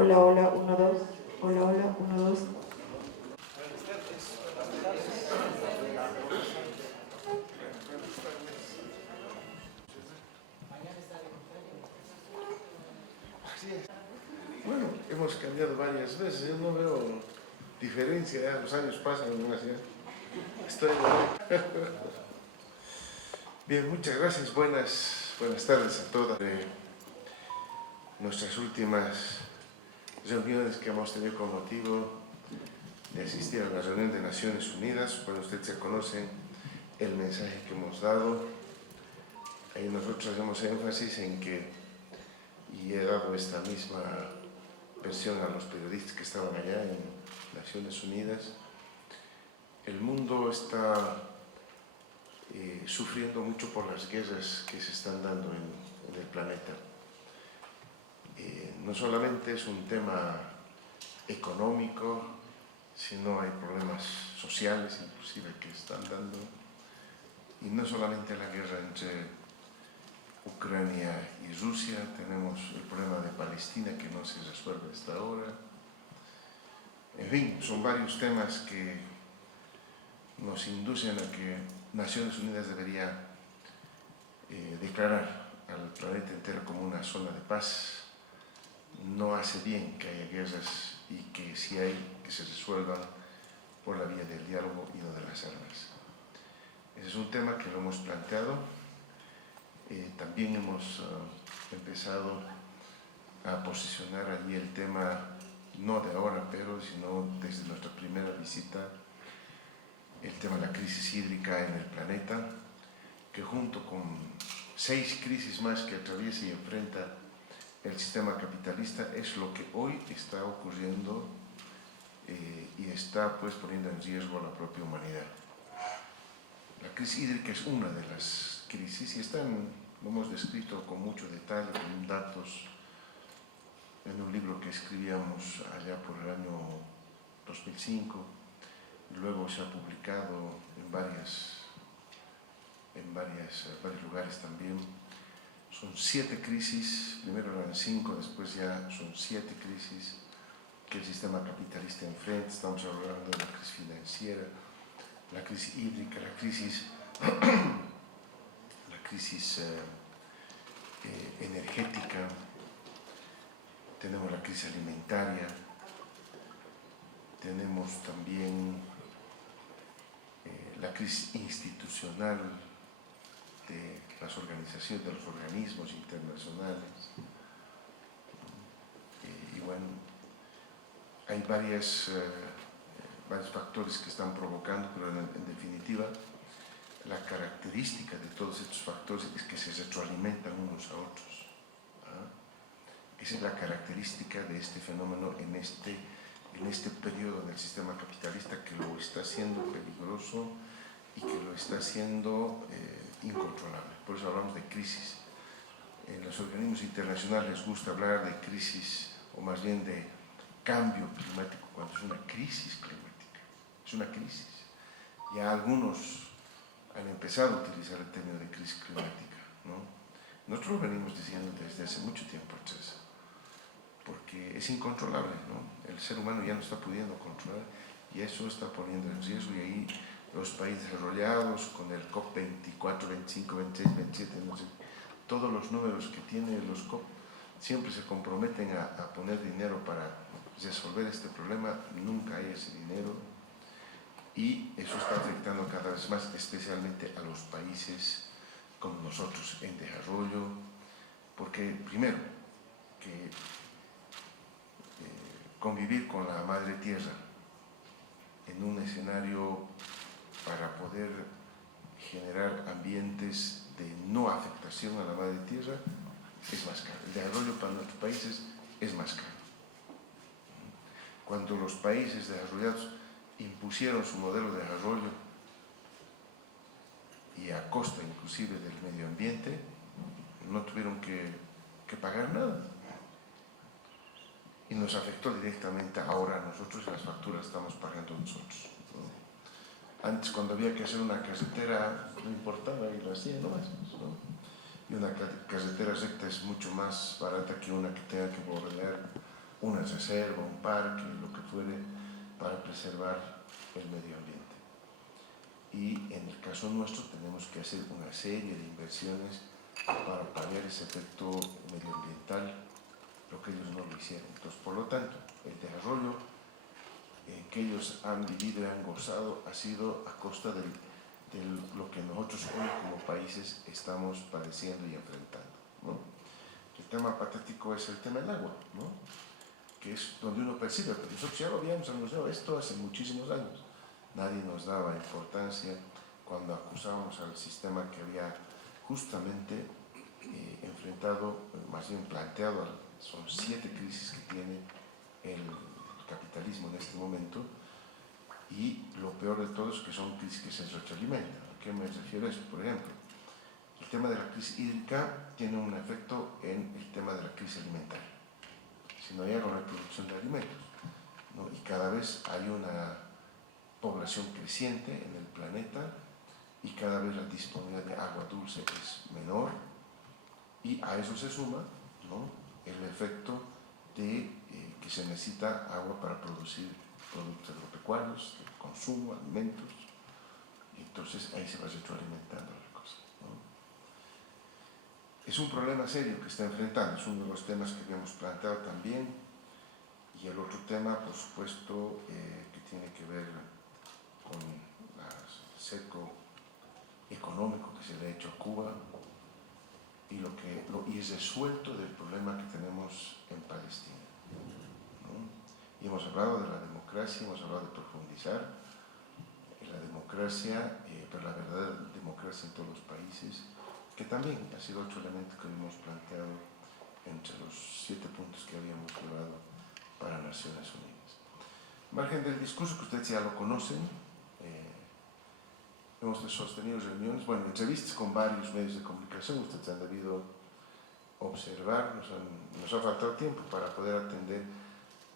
Hola, hola, uno, dos. Hola, hola, uno, dos. Bueno, hemos cambiado varias veces, yo no veo diferencia, ya los años pasan en una ciudad. Estoy bien, muchas gracias, buenas tardes a todas. Nuestras últimas reuniones que hemos tenido con motivo de asistir a la reunión de Naciones Unidas, bueno, ustedes ya conocen el mensaje que hemos dado. Ahí nosotros hacemos énfasis en que, y he dado esta misma versión a los periodistas que estaban allá en Naciones Unidas, el mundo está sufriendo mucho por las guerras que se están dando en el planeta. No solamente es un tema económico, sino hay problemas sociales inclusive que están dando, y no solamente la guerra entre Ucrania y Rusia, tenemos el problema de Palestina que no se resuelve hasta ahora. En fin, son varios temas que nos inducen a que Naciones Unidas debería declarar al planeta entero como una zona de paz. No hace bien que haya guerras y que si hay, que se resuelvan por la vía del diálogo y no de las armas. Ese es un tema que lo hemos planteado. También hemos empezado a posicionar allí el tema, no de ahora, pero sino desde nuestra primera visita, el tema de la crisis hídrica en el planeta, que junto con 6 crisis más que atraviesa y enfrenta el sistema capitalista es lo que hoy está ocurriendo y está pues poniendo en riesgo a la propia humanidad. La crisis hídrica es una de las crisis y lo hemos descrito con mucho detalle, con datos, en un libro que escribíamos allá por el año 2005, y luego se ha publicado en varios lugares también. Son 7 crisis, primero eran 5, después ya son 7 crisis que el sistema capitalista enfrenta. Estamos hablando de la crisis financiera, la crisis hídrica, la crisis energética, tenemos la crisis alimentaria, tenemos también la crisis institucional de las organizaciones, de los organismos internacionales. Y bueno, hay varios factores que están provocando, pero en definitiva la característica de todos estos factores es que se retroalimentan unos a otros. Esa es la característica de este fenómeno en este periodo del sistema capitalista, que lo está haciendo peligroso y que lo está haciendo incontrolable. Por eso hablamos de crisis. En los organismos internacionales les gusta hablar de crisis, o más bien de cambio climático, cuando es una crisis climática. Es una crisis. Ya algunos han empezado a utilizar el término de crisis climática, ¿no? Nosotros lo venimos diciendo desde hace mucho tiempo atrás, porque es incontrolable, ¿no? El ser humano ya no está pudiendo controlar y eso está poniendo en riesgo, y ahí los países desarrollados con el COP 24, 25, 26, 27, no sé, todos los números que tienen los COP siempre se comprometen a poner dinero para resolver este problema. Nunca hay ese dinero y eso está afectando cada vez más, especialmente a los países como nosotros en desarrollo, porque primero que convivir con la madre tierra en un escenario para poder generar ambientes de no afectación a la madre tierra es más caro. El desarrollo para nuestros países es más caro. Cuando los países desarrollados impusieron su modelo de desarrollo y a costa inclusive del medio ambiente, no tuvieron que pagar nada. Y nos afectó directamente ahora a nosotros, y las facturas estamos pagando nosotros, ¿no? Antes, cuando había que hacer una carretera, no importaba y lo hacía nomás, ¿no? Y una carretera recta es mucho más barata que una que tenga que bordear una reserva, un parque, lo que fuere, para preservar el medio ambiente. Y en el caso nuestro tenemos que hacer una serie de inversiones para paliar ese efecto medioambiental, lo que ellos no lo hicieron. Entonces, por lo tanto, el desarrollo que ellos han vivido y han gozado ha sido a costa de lo que nosotros hoy como países estamos padeciendo y enfrentando, ¿no? El tema patético es el tema del agua, ¿no? Que es donde uno percibe, pero nosotros ya lo habíamos anunciado esto hace muchísimos años. Nadie nos daba importancia cuando acusábamos al sistema que había justamente enfrentado, más bien planteado, son 7 crisis que tiene el capitalismo en este momento, y lo peor de todo es que son crisis que se retroalimentan. ¿A qué me refiero a eso? Por ejemplo, el tema de la crisis hídrica tiene un efecto en el tema de la crisis alimentaria. Si no hay agua, no hay producción de alimentos, ¿no? Y cada vez hay una población creciente en el planeta y cada vez la disponibilidad de agua dulce es menor, y a eso se suma, ¿no?, el efecto de que se necesita agua para producir productos agropecuarios, de consumo, alimentos, y entonces ahí se va retroalimentando la cosa, ¿no? Es un problema serio que está enfrentando, es uno de los temas que habíamos planteado también, y el otro tema, por supuesto, que tiene que ver con el cerco económico que se le ha hecho a Cuba y lo irresuelto del problema que tenemos en Palestina, ¿no? Y hemos hablado de la democracia, hemos hablado de profundizar en la democracia, pero la verdadera democracia en todos los países, que también ha sido otro elemento que hemos planteado entre los 7 puntos que habíamos llevado para Naciones Unidas. Margen del discurso, que ustedes ya lo conocen, hemos sostenido reuniones, bueno, entrevistas con varios medios de comunicación, ustedes han debido observar, nos ha faltado tiempo para poder atender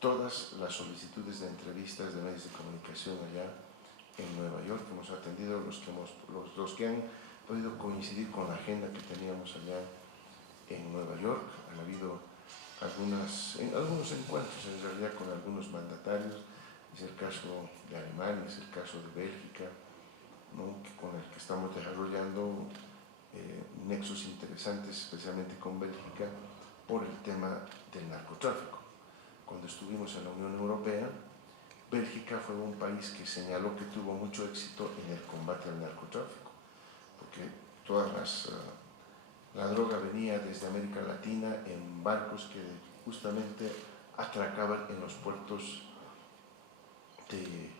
todas las solicitudes de entrevistas de medios de comunicación allá en Nueva York. Hemos atendido los que han podido coincidir con la agenda que teníamos allá en Nueva York. Han habido algunos encuentros en realidad con algunos mandatarios, es el caso de Alemania, es el caso de Bélgica, ¿no?, con el que estamos desarrollando nexos interesantes, especialmente con Bélgica, por el tema del narcotráfico. Cuando estuvimos en la Unión Europea, Bélgica fue un país que señaló que tuvo mucho éxito en el combate al narcotráfico, porque la droga venía desde América Latina en barcos que justamente atracaban en los puertos de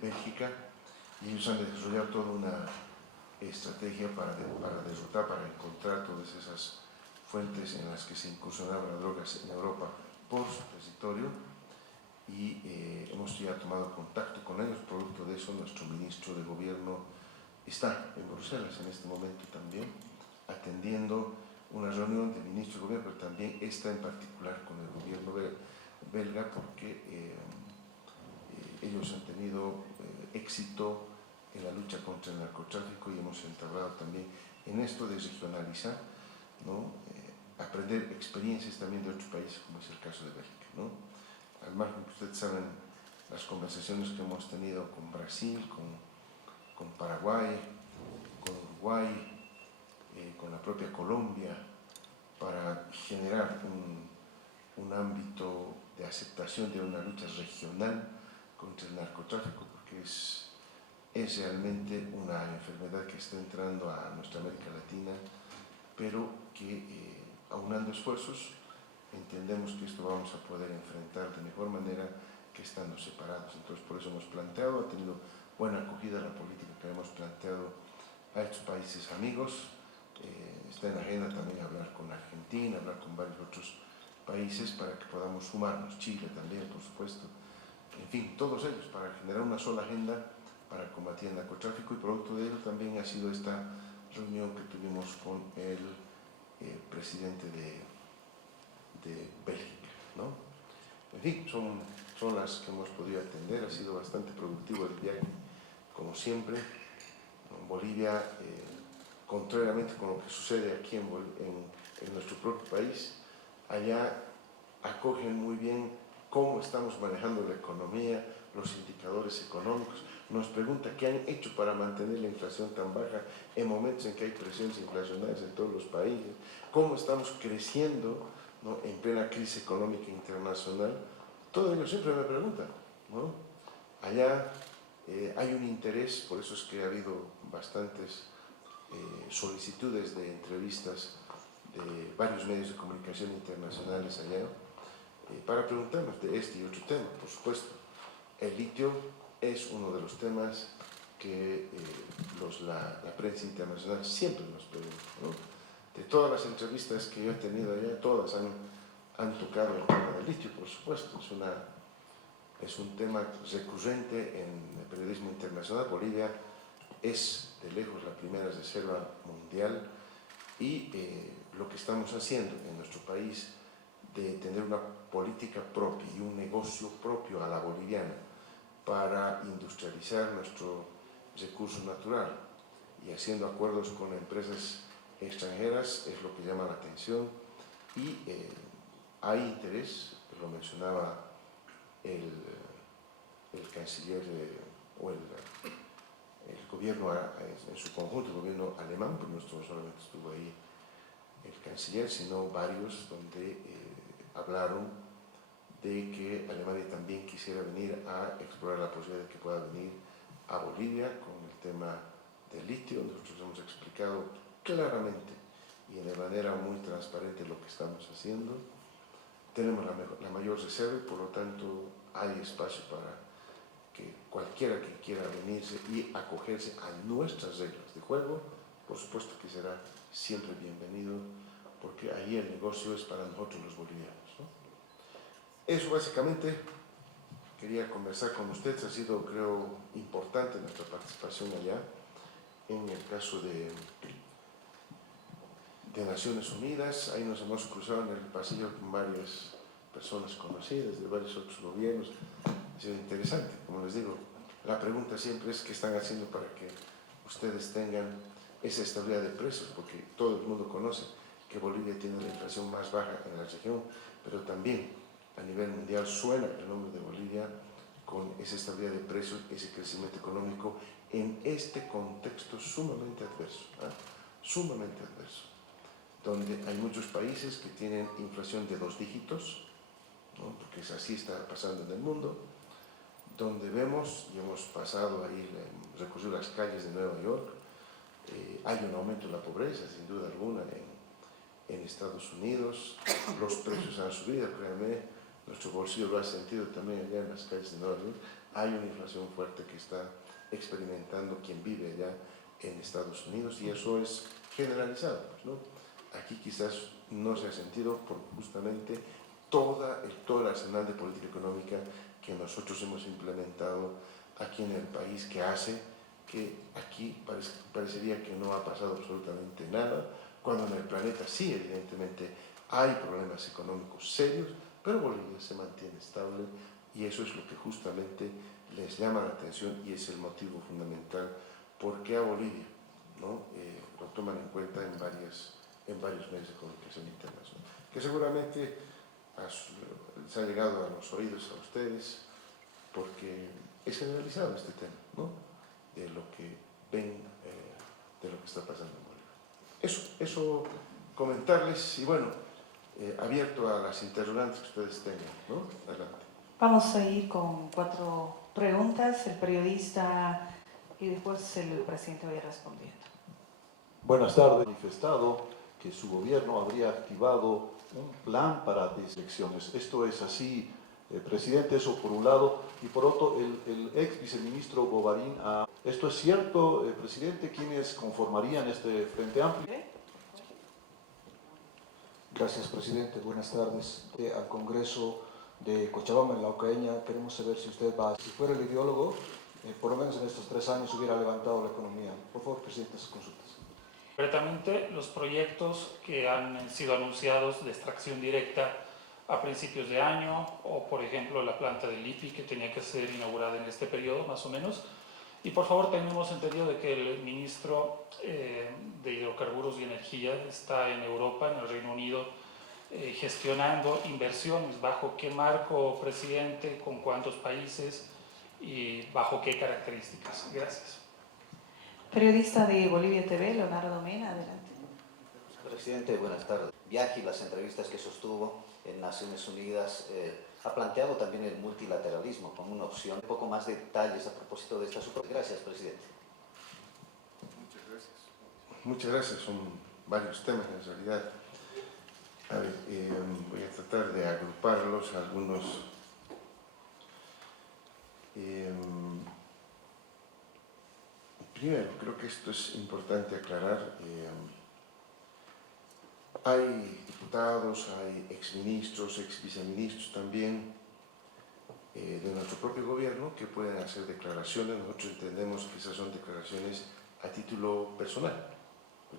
Bélgica, y ellos han desarrollado toda una estrategia para derrotar, para encontrar todas esas fuentes en las que se incursionaba la droga en Europa por su territorio, y hemos ya tomado contacto con ellos. Producto de eso, nuestro ministro de Gobierno está en Bruselas en este momento también, atendiendo una reunión del ministro de Gobierno, pero también está en particular con el gobierno belga, porque ellos han tenido éxito en la lucha contra el narcotráfico, y hemos entablado también en esto de regionalizar, ¿no?, aprender experiencias también de otros países, como es el caso de Bélgica, ¿no? Al margen, que ustedes saben, las conversaciones que hemos tenido con Brasil, con Paraguay, con Uruguay, con la propia Colombia, para generar un ámbito de aceptación de una lucha regional contra el narcotráfico, porque es realmente una enfermedad que está entrando a nuestra América Latina, pero que aunando esfuerzos entendemos que esto vamos a poder enfrentar de mejor manera que estando separados. Entonces, por eso hemos planteado, ha tenido buena acogida la política que hemos planteado a estos países amigos. Está en la agenda también hablar con Argentina, hablar con varios otros países para que podamos sumarnos, Chile también, por supuesto, en fin, todos ellos, para generar una sola agenda para combatir el narcotráfico. Y producto de ello también ha sido esta reunión que tuvimos con el presidente de Bélgica, ¿no? En fin, son las que hemos podido atender. Ha sido bastante productivo el viaje, como siempre. En Bolivia, contrariamente con lo que sucede aquí en nuestro propio país, allá acogen muy bien cómo estamos manejando la economía, los indicadores económicos. Nos pregunta qué han hecho para mantener la inflación tan baja en momentos en que hay presiones inflacionarias en todos los países, cómo estamos creciendo, ¿no?, en plena crisis económica internacional. Todo ello siempre me preguntan, ¿no? Allá hay un interés, por eso es que ha habido bastantes solicitudes de entrevistas de varios medios de comunicación internacionales allá, para preguntarnos de este y otro tema. Por supuesto, el litio es uno de los temas que la prensa internacional siempre nos pregunta, ¿no? De todas las entrevistas que yo he tenido allá, todas han tocado el tema del litio, por supuesto. Es un tema recurrente en el periodismo internacional. Bolivia es de lejos la primera reserva mundial y lo que estamos haciendo en nuestro país de tener una política propia y un negocio propio a la boliviana para industrializar nuestro recurso natural y haciendo acuerdos con empresas extranjeras es lo que llama la atención y hay interés, lo mencionaba el canciller o el gobierno en su conjunto, el gobierno alemán, porque no solamente estuvo ahí el canciller, sino varios donde hablaron de que Alemania también quisiera venir a explorar la posibilidad de que pueda venir a Bolivia con el tema del litio. Nosotros hemos explicado claramente y de manera muy transparente lo que estamos haciendo. Tenemos la mayor reserva y por lo tanto hay espacio para que cualquiera que quiera venirse y acogerse a nuestras reglas de juego, por supuesto que será siempre bienvenido, porque ahí el negocio es para nosotros los bolivianos, ¿no? Eso básicamente quería conversar con ustedes. Ha sido, creo, importante nuestra participación allá. En el caso de Naciones Unidas, ahí nos hemos cruzado en el pasillo con varias personas conocidas de varios otros gobiernos. Ha sido interesante, como les digo. La pregunta siempre es qué están haciendo para que ustedes tengan esa estabilidad de precios, porque todo el mundo conoce que Bolivia tiene la inflación más baja en la región, pero también a nivel mundial suena el nombre de Bolivia con esa estabilidad de precios, ese crecimiento económico en este contexto sumamente adverso, sumamente adverso, donde hay muchos países que tienen inflación de 2 dígitos, ¿no?, porque así está pasando en el mundo, donde vemos, y hemos pasado ahí, recorrido las calles de Nueva York, hay un aumento de la pobreza, sin duda alguna, en Estados Unidos. Los precios han subido, créanme, nuestro bolsillo lo ha sentido también allá en las calles de Nueva York. Hay una inflación fuerte que está experimentando quien vive allá en Estados Unidos y eso es generalizado, ¿no? Aquí quizás no se ha sentido por justamente todo el arsenal de política económica que nosotros hemos implementado aquí en el país, que hace que aquí parecería que no ha pasado absolutamente nada, cuando en el planeta sí, evidentemente, hay problemas económicos serios, pero Bolivia se mantiene estable y eso es lo que justamente les llama la atención y es el motivo fundamental por qué a Bolivia, ¿no?, lo toman en cuenta en varios medios de comunicación internacional, que seguramente les ha llegado a los oídos a ustedes porque es generalizado este tema, ¿no?, de lo que ven, de lo que está pasando en Bolivia. Eso comentarles y bueno, abierto a las interrogantes que ustedes tengan, ¿no? Adelante. Vamos a ir con 4 preguntas, el periodista y después el presidente va a ir respondiendo. Buenas tardes. Manifestado que su gobierno habría activado un plan para deselecciones. ¿Esto es así, presidente? Eso por un lado. Y por otro, el ex viceministro Bovarín. ¿Esto es cierto, presidente? ¿Quiénes conformarían este Frente Amplio? Gracias, presidente. Buenas tardes. Al Congreso de Cochabamba, en la Ocaña, queremos saber si usted va, si fuera el ideólogo, por lo menos en estos 3 años hubiera levantado la economía. Por favor, presidente, sus consultas. Concretamente, los proyectos que han sido anunciados de extracción directa a principios de año, o por ejemplo la planta del LIPI que tenía que ser inaugurada en este periodo más o menos. Y por favor, tenemos entendido de que el ministro de Hidrocarburos y Energía está en Europa, en el Reino Unido, gestionando inversiones, bajo qué marco, presidente, con cuántos países y bajo qué características. Gracias. Periodista de Bolivia TV, Leonardo Mena, adelante. Presidente, buenas tardes. Viaje y las entrevistas que sostuvo en Naciones Unidas ha planteado también el multilateralismo como una opción. Un poco más de detalles a propósito de esta superficie. Gracias, presidente. Muchas gracias. Muchas gracias. Son varios temas en realidad. A ver, voy a tratar de agruparlos algunos. Primero, creo que esto es importante aclarar. Hay diputados, hay exministros, exviceministros también de nuestro propio gobierno que pueden hacer declaraciones. Nosotros entendemos que esas son declaraciones a título personal.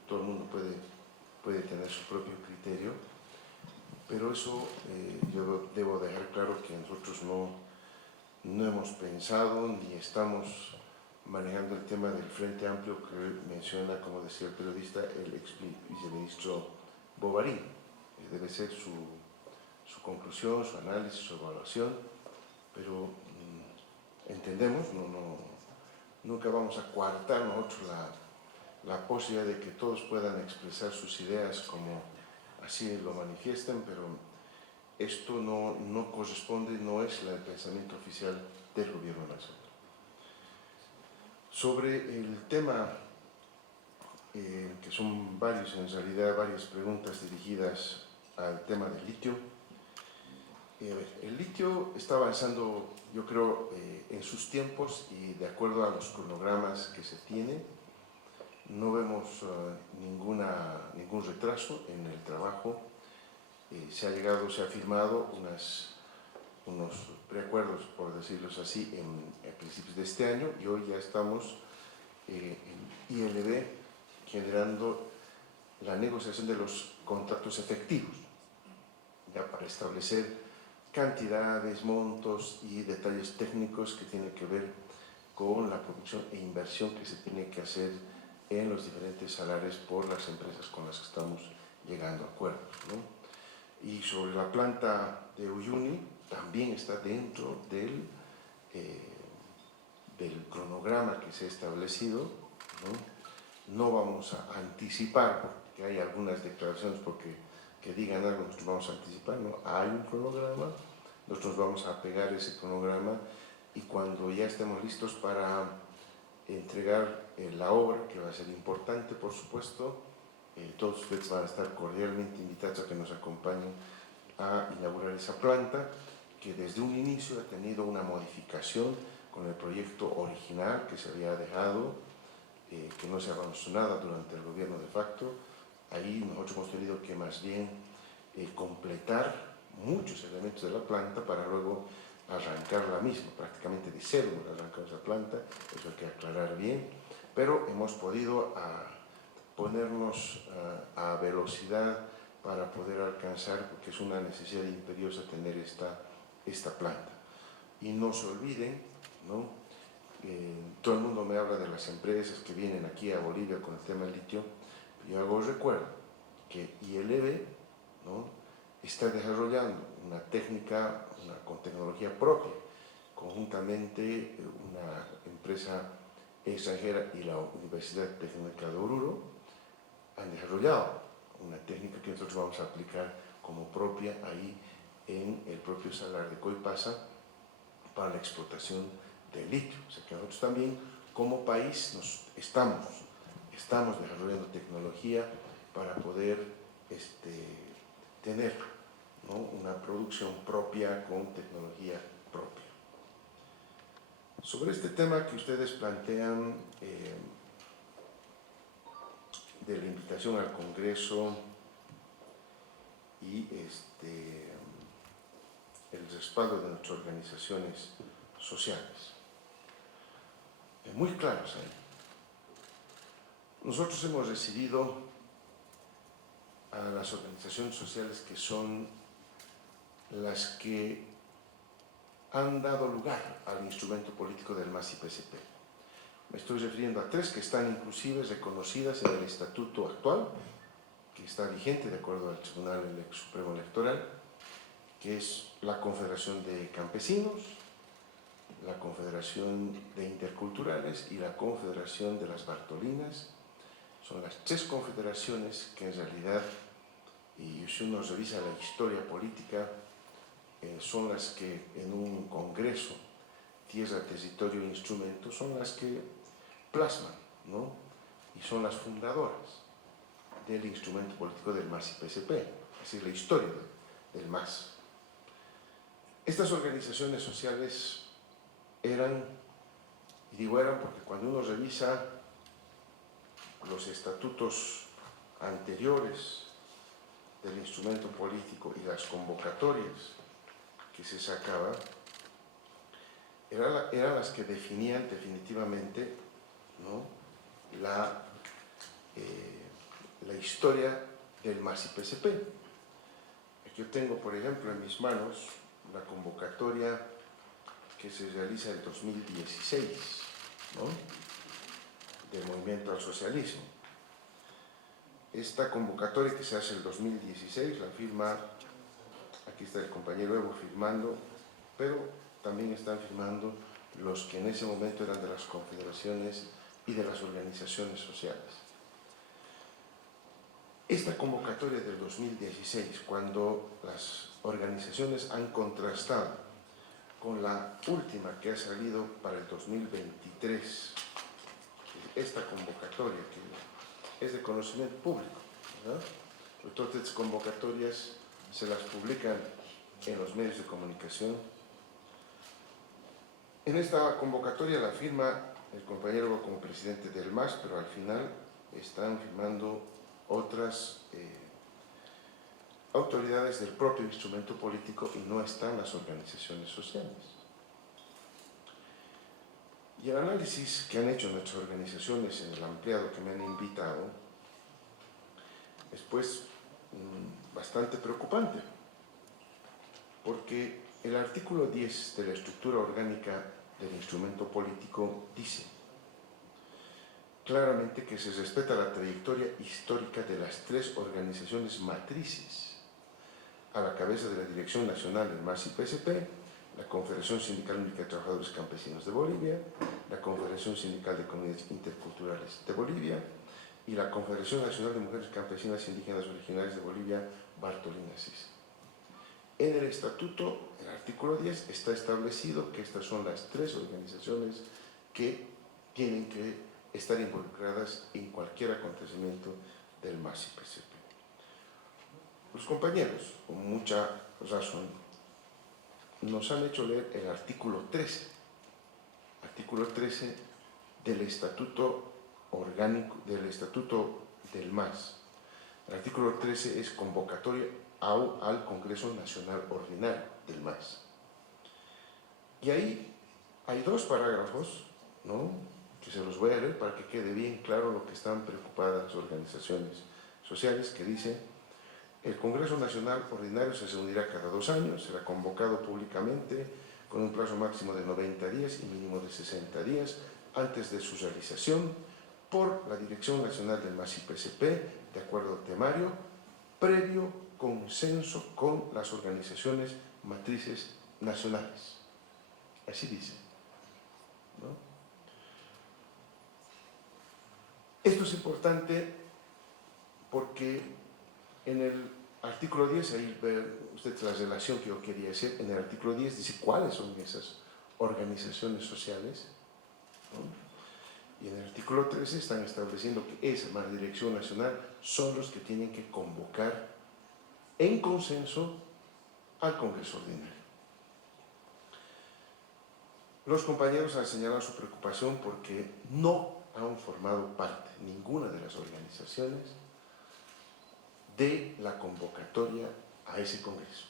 Todo el mundo puede tener su propio criterio, pero eso yo debo dejar claro que nosotros no hemos pensado ni estamos manejando el tema del Frente Amplio que menciona, como decía el periodista, el ex viceministro Bovary. Debe ser su conclusión, su análisis, su evaluación, pero entendemos, nunca vamos a coartar nosotros la posibilidad de que todos puedan expresar sus ideas como así lo manifiesten, pero esto no corresponde, no es el pensamiento oficial del Gobierno Nacional. Sobre el tema, que son varios, en realidad varias preguntas dirigidas al tema del litio. El litio está avanzando, yo creo, en sus tiempos y de acuerdo a los cronogramas que se tienen. No vemos ningún retraso en el trabajo. Se ha firmado unos preacuerdos, por decirlo así, a principios de este año, y hoy ya estamos en ILB generando la negociación de los contratos efectivos, ya para establecer cantidades, montos y detalles técnicos que tienen que ver con la producción e inversión que se tiene que hacer en los diferentes salarios por las empresas con las que estamos llegando a acuerdos, ¿no? Y sobre la planta de Uyuni, también está dentro del cronograma que se ha establecido, ¿no? Vamos a anticipar, porque hay algunas declaraciones que digan algo, nosotros vamos a anticipar, ¿no? Hay un cronograma, nosotros vamos a pegar ese cronograma y cuando ya estemos listos para entregar la obra, que va a ser importante, por supuesto, todos ustedes van a estar cordialmente invitados a que nos acompañen a inaugurar esa planta, que desde un inicio ha tenido una modificación con el proyecto original que se había dejado, que no se avanzó nada durante el gobierno de facto. Ahí nosotros hemos tenido que más bien completar muchos elementos de la planta para luego arrancar la misma, prácticamente de cero arrancar esa planta, eso hay que aclarar bien, pero hemos podido ponernos a velocidad para poder alcanzar, porque es una necesidad imperiosa tener esta planta. Y no se olviden, ¿no? Todo el mundo me habla de las empresas que vienen aquí a Bolivia con el tema del litio. Yo hago recuerdo que ILB, ¿no?, está desarrollando una técnica con tecnología propia, conjuntamente una empresa extranjera y la Universidad Tecnológica de Oruro han desarrollado una técnica que nosotros vamos a aplicar como propia ahí en el propio salar de Coipasa para la explotación del litio. O sea que nosotros también como país estamos desarrollando tecnología para poder tener, ¿no?, una producción propia con tecnología propia. Sobre este tema que ustedes plantean de la invitación al Congreso y el respaldo de nuestras organizaciones sociales, muy claros ahí. Nosotros hemos recibido a las organizaciones sociales que son las que han dado lugar al instrumento político del MAS y PSP. Me estoy refiriendo a tres que están inclusive reconocidas en el estatuto actual que está vigente de acuerdo al Tribunal Supremo Electoral, que es la Confederación de Campesinos, la Confederación de Interculturales y la Confederación de las Bartolinas. Son las tres confederaciones que en realidad, y si uno revisa la historia política, son las que en un congreso, tierra, territorio e instrumento, son las que plasman, ¿no? Y son las fundadoras del instrumento político del MAS y PSP, así es la historia del MAS. Estas organizaciones sociales eran, y digo eran porque cuando uno revisa los estatutos anteriores del instrumento político y las convocatorias que se sacaban, eran las que definían definitivamente, ¿no?, la historia del MAS y PSP. Yo tengo, por ejemplo, en mis manos la convocatoria que se realiza en 2016, ¿no?, del Movimiento al Socialismo. Esta convocatoria que se hace en el 2016 la firma, aquí está el compañero Evo firmando, pero también están firmando los que en ese momento eran de las confederaciones y de las organizaciones sociales. Esta convocatoria del 2016, cuando las organizaciones han contrastado con la última que ha salido para el 2023, esta convocatoria que es de conocimiento público, ¿verdad? Todas estas convocatorias se las publican en los medios de comunicación. En esta convocatoria la firma el compañero como presidente del MAS, pero al final están firmando otras autoridades del propio instrumento político y no están las organizaciones sociales. Y el análisis que han hecho nuestras organizaciones en el ampliado que me han invitado es pues bastante preocupante, porque el artículo 10 de la estructura orgánica del instrumento político dice claramente que se respeta la trayectoria histórica de las tres organizaciones matrices a la cabeza de la Dirección Nacional del MAS y PSP, la Confederación Sindical Única de Trabajadores Campesinos de Bolivia, la Confederación Sindical de Comunidades Interculturales de Bolivia y la Confederación Nacional de Mujeres Campesinas Indígenas Originarias de Bolivia, Bartolinasis. En el estatuto, el artículo 10, está establecido que estas son las tres organizaciones que tienen que estar involucradas en cualquier acontecimiento del MAS y PSP. Los compañeros, con mucha razón, nos han hecho leer el artículo 13 del Estatuto Orgánico, del Estatuto del MAS. El artículo 13 es convocatoria al Congreso Nacional Ordinario del MAS. Y ahí hay dos parágrafos, ¿no?, que se los voy a leer para que quede bien claro lo que están preocupadas las organizaciones sociales, que dice: el Congreso Nacional Ordinario se reunirá cada 2 años, será convocado públicamente con un plazo máximo de 90 días y mínimo de 60 días antes de su realización por la Dirección Nacional del MAS y PSP, de acuerdo al temario, previo consenso con las organizaciones matrices nacionales. Así dice, ¿no? Esto es importante porque en el artículo 10, ahí ve usted la relación que yo quería hacer, en el artículo 10 dice cuáles son esas organizaciones sociales, ¿no? Y en el artículo 13 están estableciendo que esa más Dirección Nacional son los que tienen que convocar en consenso al Congreso Ordinario. Los compañeros han señalado su preocupación porque no han formado parte, ninguna de las organizaciones, de la convocatoria a ese Congreso.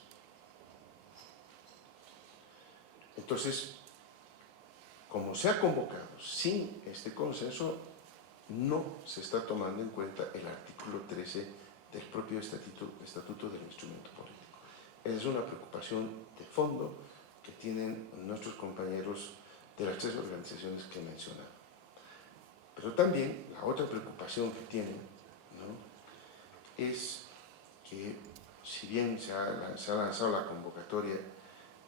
Entonces, como se ha convocado sin este consenso, no se está tomando en cuenta el artículo 13 del propio estatuto del instrumento político. Esa es una preocupación de fondo que tienen nuestros compañeros de las tres organizaciones que he mencionado. Pero también la otra preocupación que tienen, ¿no?, es que, si bien se ha lanzado la convocatoria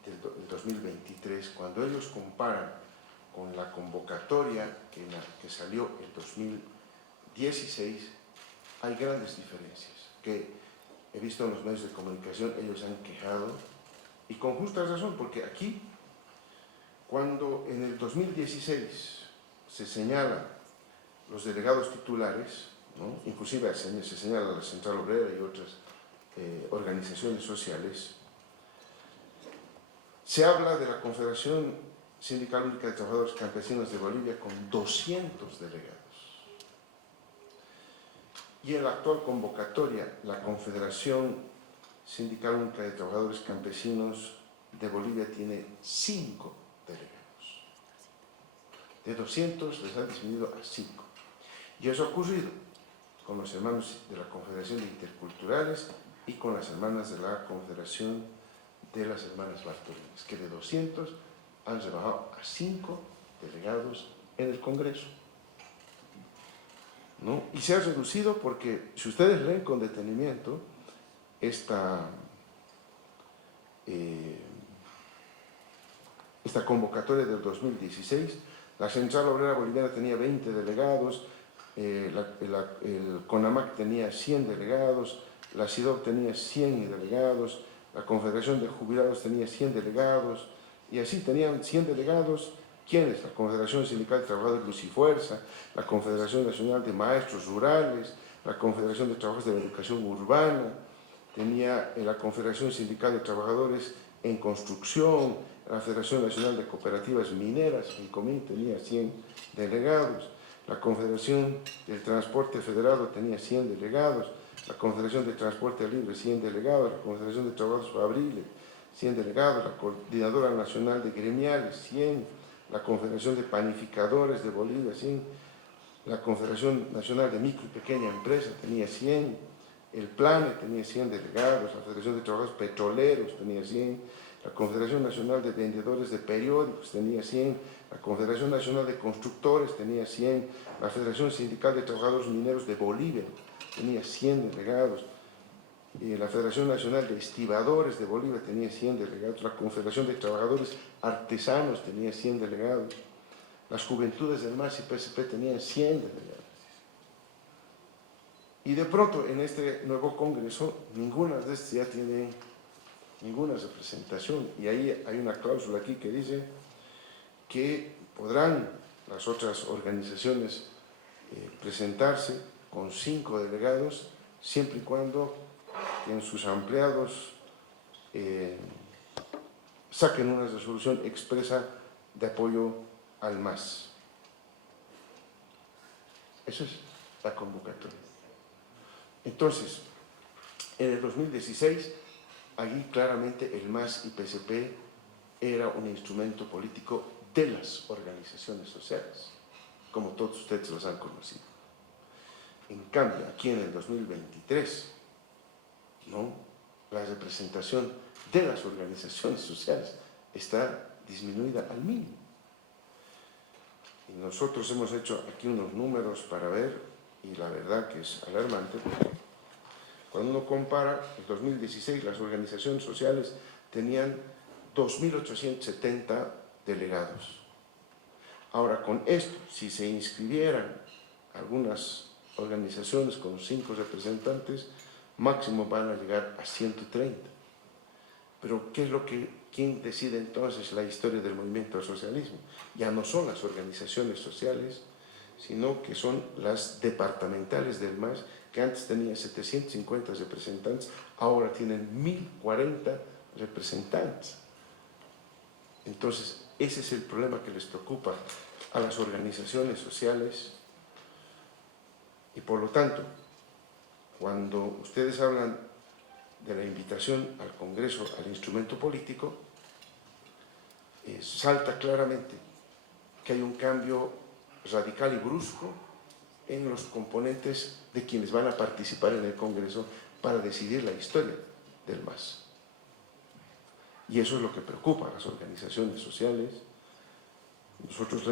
del 2023, cuando ellos comparan con la convocatoria que salió en 2016, hay grandes diferencias que he visto en los medios de comunicación. Ellos han quejado, y con justa razón, porque aquí, cuando en el 2016 se señala los delegados titulares, ¿no?, inclusive se señala la Central Obrera y otras organizaciones sociales, se habla de la Confederación Sindical Única de Trabajadores Campesinos de Bolivia con 200 delegados. Y en la actual convocatoria, la Confederación Sindical Única de Trabajadores Campesinos de Bolivia tiene 5 delegados. De 200 les ha disminuido a 5. Y eso ha ocurrido con los hermanos de la Confederación de Interculturales y con las hermanas de la Confederación de las Hermanas Bartolinas, que de 200 han rebajado a 5 delegados en el Congreso, ¿no? Y se ha reducido porque, si ustedes leen con detenimiento esta convocatoria del 2016, la Central Obrera Boliviana tenía 20 delegados, el CONAMAC tenía 100 delegados, la CIDOB tenía 100 delegados, la Confederación de Jubilados tenía 100 delegados, y así tenían 100 delegados. ¿Quiénes? La Confederación Sindical de Trabajadores Luz y Fuerza, la Confederación Nacional de Maestros Rurales, la Confederación de Trabajadores de la Educación Urbana, tenía la Confederación Sindical de Trabajadores en Construcción, la Federación Nacional de Cooperativas Mineras, el COMIN, tenía 100 delegados, la Confederación del Transporte Federado tenía 100 delegados, la Confederación de Transporte Libre 100 delegados, la Confederación de Trabajadores Fabriles 100 delegados, la Coordinadora Nacional de Gremiales 100, la Confederación de Panificadores de Bolivia 100, la Confederación Nacional de Micro y Pequeña Empresa tenía 100, el PLANE tenía 100 delegados, la Federación de Trabajadores Petroleros tenía 100, la Confederación Nacional de Vendedores de Periódicos tenía 100, la Confederación Nacional de Constructores tenía 100, la Federación Sindical de Trabajadores Mineros de Bolivia tenía 100 delegados, la Federación Nacional de Estibadores de Bolivia tenía 100 delegados, la Confederación de Trabajadores Artesanos tenía 100 delegados, las Juventudes del MAS y PSP tenían 100 delegados. Y de pronto, en este nuevo Congreso, ninguna de estas ya tiene ninguna representación. Y ahí hay una cláusula aquí que dice que podrán las otras organizaciones presentarse con 5 delegados, siempre y cuando en sus empleados saquen una resolución expresa de apoyo al MAS. Eso es la convocatoria. Entonces, en el 2016, allí claramente el MAS y PSP era un instrumento político de las organizaciones sociales, como todos ustedes los han conocido. En cambio, aquí en el 2023, ¿no?, la representación de las organizaciones sociales está disminuida al mínimo. Y nosotros hemos hecho aquí unos números para ver, y la verdad que es alarmante, porque cuando uno compara, en 2016 las organizaciones sociales tenían 2.870 delegados. Ahora, con esto, si se inscribieran algunas organizaciones con 5 representantes, máximo van a llegar a 130. Pero ¿quién decide entonces la historia del movimiento al socialismo? Ya no son las organizaciones sociales, sino que son las departamentales del MAS, que antes tenían 750 representantes, ahora tienen 1.040 representantes. Entonces, ese es el problema que les preocupa a las organizaciones sociales. Y por lo tanto, cuando ustedes hablan de la invitación al Congreso, al instrumento político, salta claramente que hay un cambio radical y brusco en los componentes de quienes van a participar en el Congreso para decidir la historia del MAS. Y eso es lo que preocupa a las organizaciones sociales. Nosotros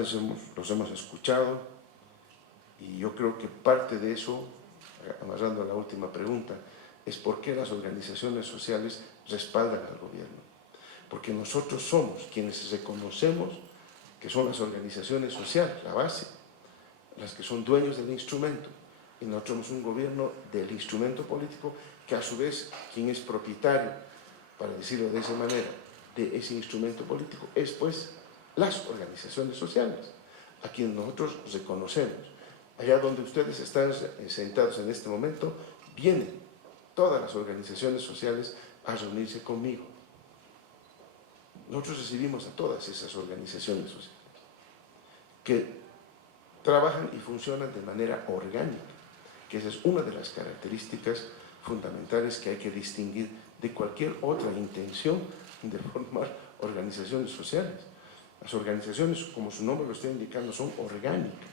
los hemos escuchado, y yo creo que parte de eso amarrando a la última pregunta, es por qué las organizaciones sociales respaldan al gobierno. Porque nosotros somos quienes reconocemos que son las organizaciones sociales, la base, las que son dueños del instrumento. Y nosotros somos un gobierno del instrumento político que a su vez quien es propietario, para decirlo de esa manera, de ese instrumento político es pues las organizaciones sociales, a quienes nosotros reconocemos. Allá donde ustedes están sentados en este momento, vienen todas las organizaciones sociales a reunirse conmigo. Nosotros recibimos a todas esas organizaciones sociales que trabajan y funcionan de manera orgánica, que esa es una de las características fundamentales que hay que distinguir de cualquier otra intención de formar organizaciones sociales. Las organizaciones, como su nombre lo está indicando, son orgánicas.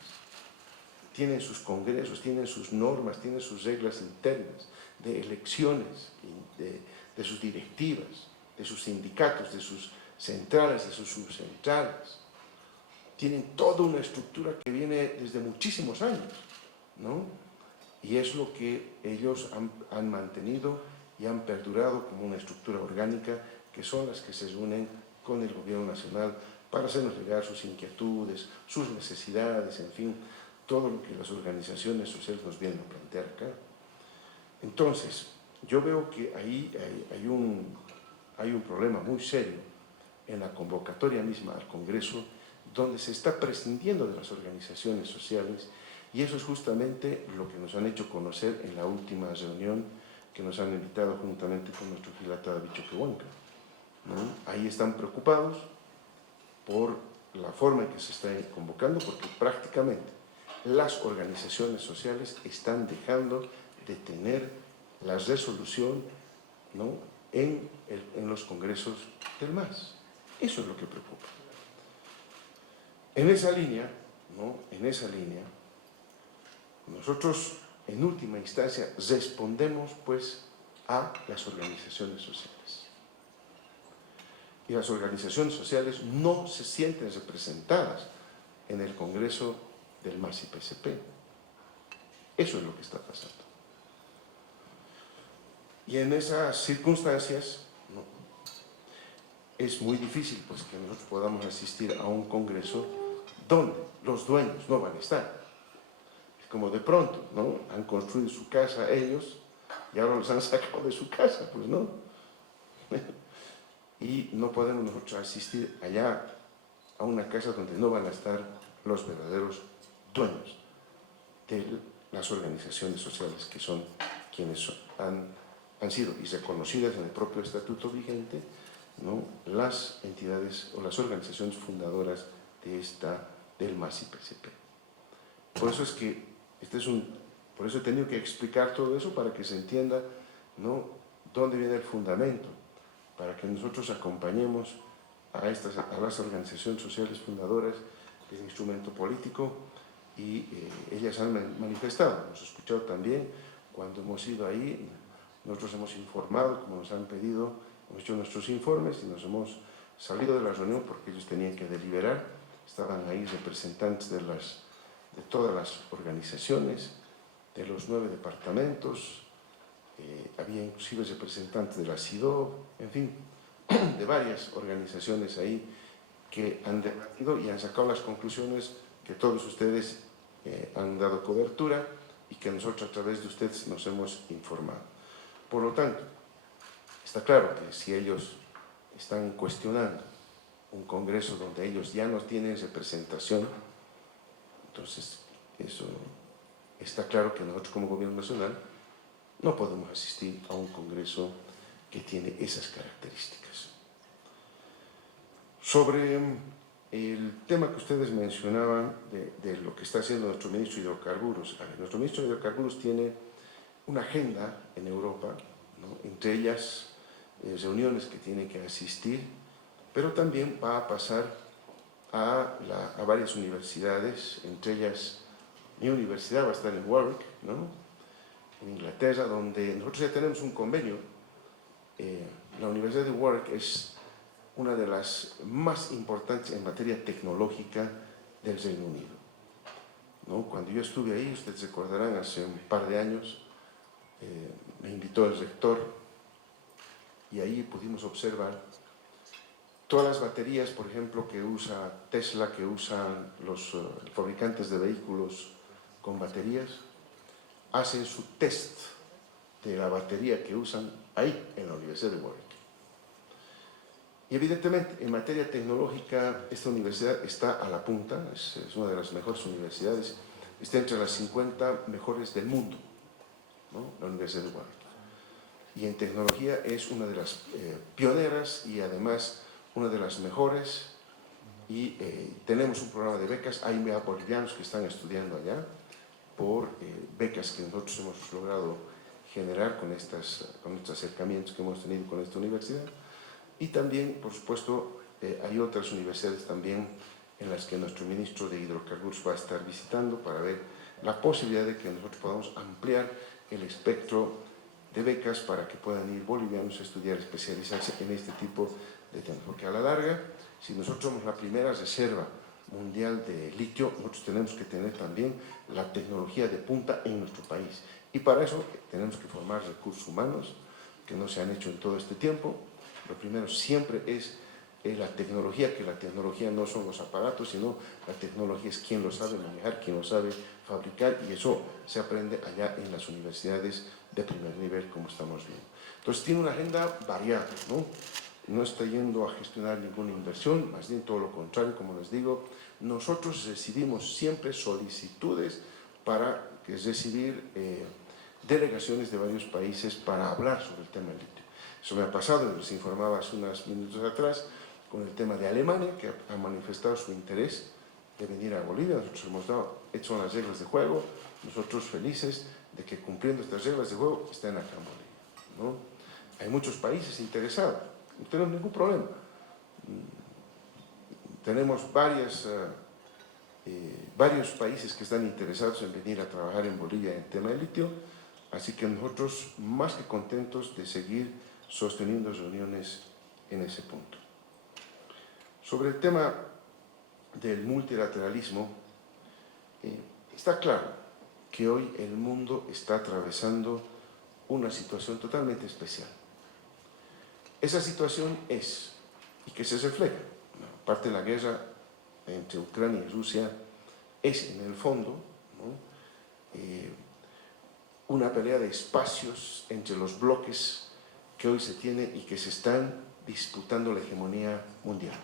Tienen sus congresos, tienen sus normas, tienen sus reglas internas de elecciones, de sus directivas, de sus sindicatos, de sus centrales, de sus subcentrales. Tienen toda una estructura que viene desde muchísimos años, ¿no? Y es lo que ellos han mantenido y han perdurado como una estructura orgánica, que son las que se reúnen con el gobierno nacional para hacernos llegar sus inquietudes, sus necesidades, en fin, todo lo que las organizaciones sociales nos vienen a plantear acá. Entonces, yo veo que ahí hay un problema muy serio en la convocatoria misma al Congreso, donde se está prescindiendo de las organizaciones sociales, y eso es justamente lo que nos han hecho conocer en la última reunión que nos han invitado juntamente con nuestro Gilata David Choquehuanca, ¿no? Ahí están preocupados por la forma en que se está convocando, porque prácticamente las organizaciones sociales están dejando de tener la resolución, ¿no?, en los congresos del MAS. Eso es lo que preocupa. En esa línea, ¿no?, nosotros en última instancia respondemos pues a las organizaciones sociales. Y las organizaciones sociales no se sienten representadas en el Congreso del MAS y PSP. Eso es lo que está pasando. Y en esas circunstancias, ¿no?, es muy difícil pues, que nosotros podamos asistir a un Congreso donde los dueños no van a estar. Es como de pronto, ¿no?, han construido su casa ellos y ahora los han sacado de su casa, pues no. Y no podemos nosotros asistir allá a una casa donde no van a estar los verdaderos dueños de las organizaciones sociales, que son quienes han sido y reconocidas en el propio estatuto vigente, ¿no?, las entidades o las organizaciones fundadoras del MAS y PSP. Por eso es que por eso he tenido que explicar todo eso para que se entienda, ¿no?, dónde viene el fundamento, para que nosotros acompañemos a las organizaciones sociales fundadoras del instrumento político, y ellas han manifestado, hemos escuchado también cuando hemos ido ahí, nosotros hemos informado como nos han pedido, hemos hecho nuestros informes y nos hemos salido de la reunión porque ellos tenían que deliberar. Estaban ahí representantes de todas las organizaciones, de los 9 departamentos, había inclusive representantes de la CIDO, en fin, de varias organizaciones ahí que han debatido y han sacado las conclusiones que todos ustedes han dado cobertura y que nosotros a través de ustedes nos hemos informado. Por lo tanto, está claro que si ellos están cuestionando un congreso donde ellos ya no tienen representación, entonces eso está claro que nosotros como gobierno nacional no podemos asistir a un congreso que tiene esas características. Sobre el tema que ustedes mencionaban de lo que está haciendo nuestro ministro de Hidrocarburos, nuestro ministro de Hidrocarburos tiene una agenda en Europa, ¿no?, entre ellas reuniones que tiene que asistir, pero también va a pasar a varias universidades, entre ellas mi universidad va a estar en Warwick, ¿no?, en Inglaterra, donde nosotros ya tenemos un convenio. La Universidad de Warwick es una de las más importantes en materia tecnológica del Reino Unido, ¿no? Cuando yo estuve ahí, ustedes recordarán, hace un par de años, me invitó el rector y ahí pudimos observar todas las baterías, por ejemplo, que usa Tesla, que usan los fabricantes de vehículos con baterías, hacen su test de la batería que usan ahí en la Universidad de Warwick. Y evidentemente, en materia tecnológica, esta universidad está a la punta, es una de las mejores universidades, está entre las 50 mejores del mundo, ¿no? La Universidad de Warwick. Y en tecnología es una de las pioneras y además una de las mejores, y tenemos un programa de becas. Hay bolivianos que están estudiando allá por becas que nosotros hemos logrado generar con estos acercamientos que hemos tenido con esta universidad. Y también, por supuesto, hay otras universidades también en las que nuestro ministro de Hidrocarburos va a estar visitando para ver la posibilidad de que nosotros podamos ampliar el espectro de becas para que puedan ir bolivianos a estudiar, especializarse en este tipo de temas. Porque a la larga, si nosotros somos la primera reserva mundial de litio, nosotros tenemos que tener también la tecnología de punta en nuestro país. Y para eso tenemos que formar recursos humanos que no se han hecho en todo este tiempo. Lo primero siempre es la tecnología, que la tecnología no son los aparatos, sino la tecnología es quien lo sabe manejar, quien lo sabe fabricar, y eso se aprende allá en las universidades de primer nivel, como estamos viendo. Entonces tiene una agenda variada, ¿no? No está yendo a gestionar ninguna inversión, más bien todo lo contrario, como les digo. Nosotros recibimos siempre solicitudes para recibir delegaciones de varios países para hablar sobre el tema del litio. Eso me ha pasado, les informaba hace unos minutos atrás, con el tema de Alemania, que ha manifestado su interés de venir a Bolivia. Nosotros hemos hecho las reglas de juego, nosotros felices de que cumpliendo estas reglas de juego estén acá en Bolivia, ¿no? Hay muchos países interesados, no tenemos ningún problema. Tenemos varios países que están interesados en venir a trabajar en Bolivia en el tema del litio, así que nosotros más que contentos de seguir sosteniendo reuniones en ese punto. Sobre el tema del multilateralismo, está claro que hoy el mundo está atravesando una situación totalmente especial. Esa situación es, y que se refleja, aparte de la guerra entre Ucrania y Rusia, es en el fondo, ¿no? Una pelea de espacios entre los bloques que hoy se tienen y que se están disputando la hegemonía mundial.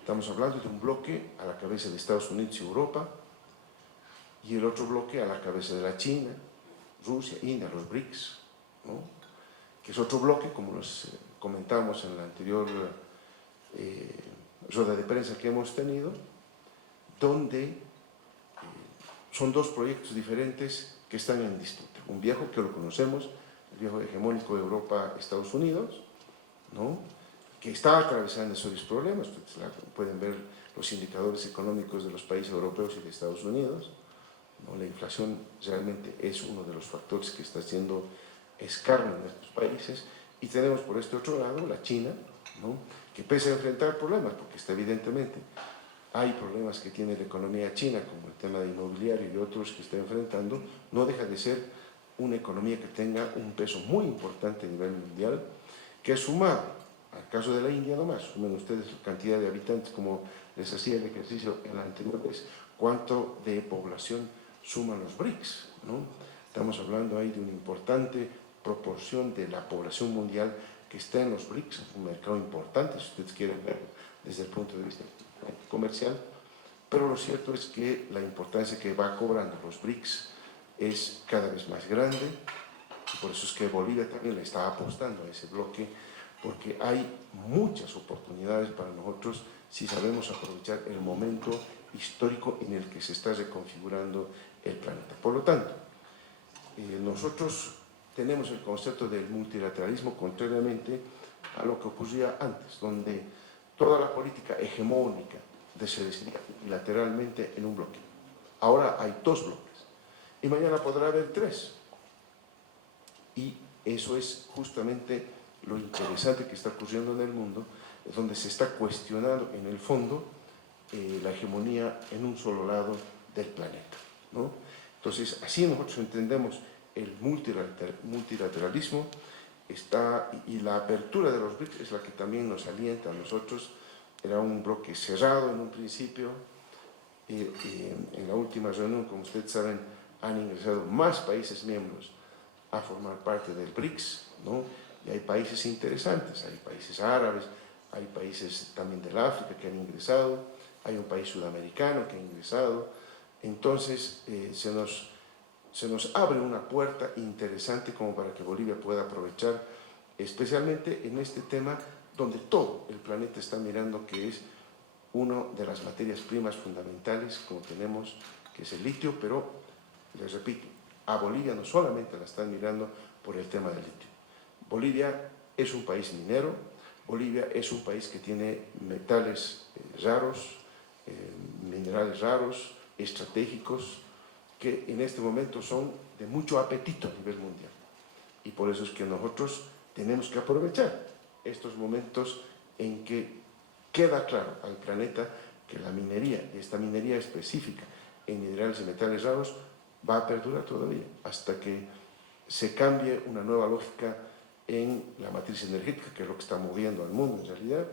Estamos hablando de un bloque a la cabeza de Estados Unidos y Europa, y el otro bloque a la cabeza de la China, Rusia, India, los BRICS, ¿no? Que es otro bloque, como los comentamos en la anterior rueda de prensa que hemos tenido, donde son dos proyectos diferentes que están en disputa. Un viejo que lo conocemos, el viejo hegemónico de Europa-Estados Unidos, ¿no? Que está atravesando esos problemas. Pueden ver los indicadores económicos de los países europeos y de Estados Unidos, ¿no? La inflación realmente es uno de los factores que está haciendo escarnio en estos países. Y tenemos por este otro lado la China, ¿no? Que pese a enfrentar problemas, porque está evidentemente hay problemas que tiene la economía china, como el tema de inmobiliario y otros que está enfrentando, no deja de ser una economía que tenga un peso muy importante a nivel mundial, que es sumado al caso de la India nomás. Sumen ustedes la cantidad de habitantes, como les hacía el ejercicio en la anterior vez, cuánto de población suman los BRICS, ¿no? Estamos hablando ahí de una importante proporción de la población mundial que está en los BRICS, un mercado importante, si ustedes quieren ver desde el punto de vista comercial, pero lo cierto es que la importancia que va cobrando los BRICS es cada vez más grande, y por eso es que Bolivia también le está apostando a ese bloque, porque hay muchas oportunidades para nosotros si sabemos aprovechar el momento histórico en el que se está reconfigurando el planeta. Por lo tanto, nosotros tenemos el concepto del multilateralismo contrariamente a lo que ocurría antes, donde toda la política hegemónica se decidía unilateralmente en un bloque. Ahora hay dos bloques y mañana podrá haber tres. Y eso es justamente lo interesante que está ocurriendo en el mundo, donde se está cuestionando en el fondo la hegemonía en un solo lado del planeta, ¿no? Entonces, así nosotros entendemos el multilateralismo está, y la apertura de los BRICS es la que también nos alienta a nosotros. Era un bloque cerrado en un principio, y en la última reunión, como ustedes saben, han ingresado más países miembros a formar parte del BRICS, ¿no? Y hay países interesantes, hay países árabes, hay países también del África que han ingresado, hay un país sudamericano que ha ingresado. Entonces se nos abre una puerta interesante como para que Bolivia pueda aprovechar, especialmente en este tema donde todo el planeta está mirando, que es una de las materias primas fundamentales como tenemos, que es el litio, pero les repito, a Bolivia no solamente la están mirando por el tema del litio. Bolivia es un país minero, Bolivia es un país que tiene metales raros, minerales raros, estratégicos, que en este momento son de mucho apetito a nivel mundial. Y por eso es que nosotros tenemos que aprovechar estos momentos en que queda claro al planeta que la minería, y esta minería específica en minerales y metales raros, va a perdurar todavía hasta que se cambie una nueva lógica en la matriz energética, que es lo que está moviendo al mundo en realidad,